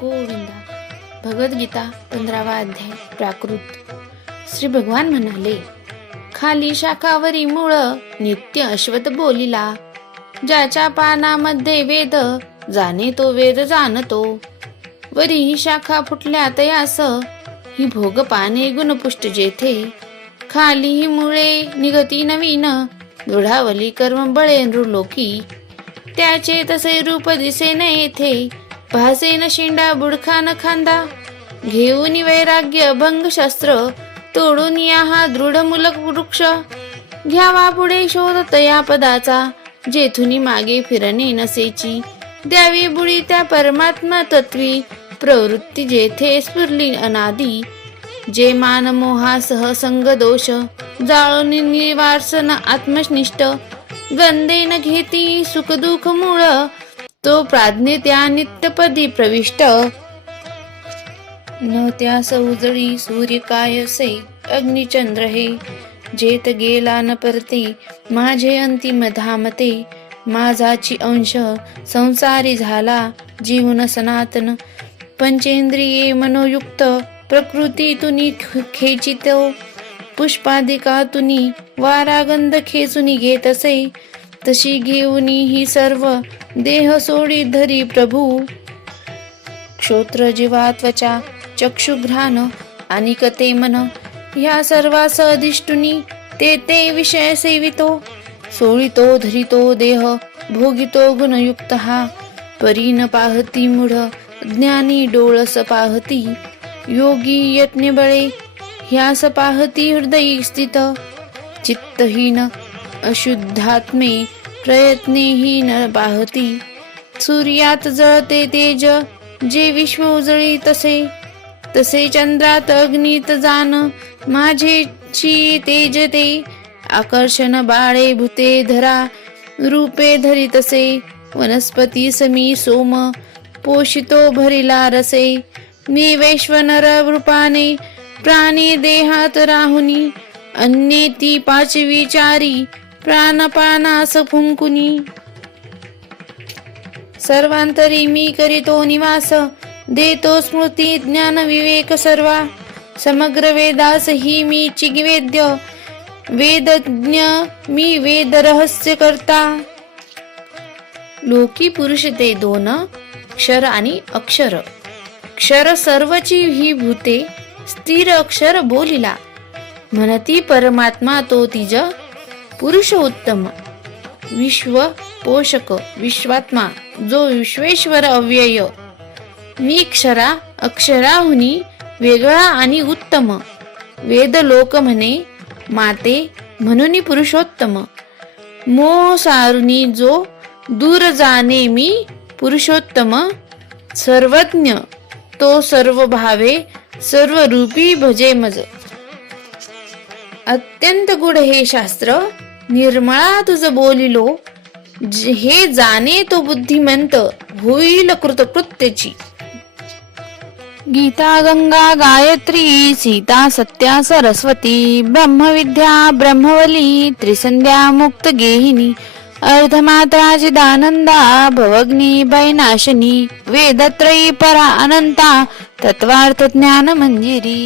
गोविंदा भगवद्गीता पंधरावा अध्याय प्राकृत. श्री भगवान म्हणाले खाली शाखावरी मुळ नित्य अश्वत बोलिला. ज्याच्या पानामध्ये वेद जाणे तो वेद जाणतो. वरी ही शाखा फुटल्या तयास ही भोग पाने गुणपुष्ट जेथे. खाली ही मुळे निगती नवीन दृढावली कर्म बळे नृलोकी. त्याचे तसे रूप दिसे न येथे भासेन शेंडा बुडखान खांदा. घेऊन वैराग्य अभंग शस्त्र तोडून या हा दृढ मुलक वृक्ष. घ्यावा पुढे शोध तया पदाचा जेथुनी मागे फिरणे नसेची. द्यावी बुडी त्या परमात्मा तत्वी प्रवृत्ती जेथे स्फुरली अनादी. जे मान मोहासह संग दोष जाळून निवारसन आत्मनिष्ठ. गंधे न घेती सुख दुःख मूळ तो प्राज्ञे त्या नित्यपदी प्रविष्ट. न त्यास उजळी सूर्य काय असे अग्निचंद्र हे. जेत गेला न परते माझे अंतिम धामते. माझाची अंश संसारी झाला जीवन सनातन. पंचेंद्रिये मनोयुक्त प्रकृती तुनी खेचित. पुष्पादिका तुनी वारागंध खेचुनी घेत असे. तशी घेऊनी ही सर्व देह सोडी धरी प्रभू. क्षोत्र जीवा त्वचा चक्षुघ्राण आणि कते मन ह्या सर्वास अधिष्टुनी ते ते विषय सेवितो. सोळितो धरितो देह भोगितो गुणयुक्त हा परी न पाहती मूढ ज्ञानी डोळस पाहती. योगी यज्ञबळे ह्यास पाहती हृदयी स्थित. चित्तहीन अशुद्धात्मे प्रयत्नेही न पाहती. सूर्यात जळते तेज जे विश्व उजळी तसे. तसे चंद्रात अग्नीत जाण माझेची तेज ते. आकर्षण बाळे भूते धरा रूपे धरी तसे. वनस्पती समी सोम पोषितो भरिला रसे. मी वैश्वनर रूपाने प्राणी देहात राहुनी. अन्ये ती पाचवी चारी प्राणपानास फुंकुनी. सर्वांतरी मी करीतो निवास देतो स्मृती ज्ञान विवेक सर्वा. समग्र वेदास ही मी चिगवेद्य वेदज्ञ मी वेद रहस्य करता. लोकी पुरुष ते दोन क्षर आणि अक्षर. क्षर सर्वची ही भूते स्थिर अक्षर बोलिला. म्हणती परमात्मा तो तिज पुरुष उत्तम. विश्व पोषक विश्वात्मा जो विश्वेश्वर अव्यय. मी क्षरा अक्षराहुनी वेगळा आणि उत्तम. वेद लोक म्हणे माते म्हणून पुरुषोत्तम. मो सारुनी जो दूर जाणे मी पुरुषोत्तम. सर्वज्ञ तो सर्व भावे सर्व रूपी भजे मज. अत्यंत गुढ हे शास्त्र निर्मळा तुझ बोलिलो. हे जाणे तो बुद्धिमंत होईल कृतकृत्यची. गीता गंगा गायत्री सीता सत्या सरस्वती ब्रह्मविद्या ब्रह्मवली त्रिसंध्या मुक्त गेहिनी अर्धमात्रा चिदानंदा भवग्नी भयनाशनी वेदत्रयी परा अनंता तत्वार्थ ज्ञान मंजिरी.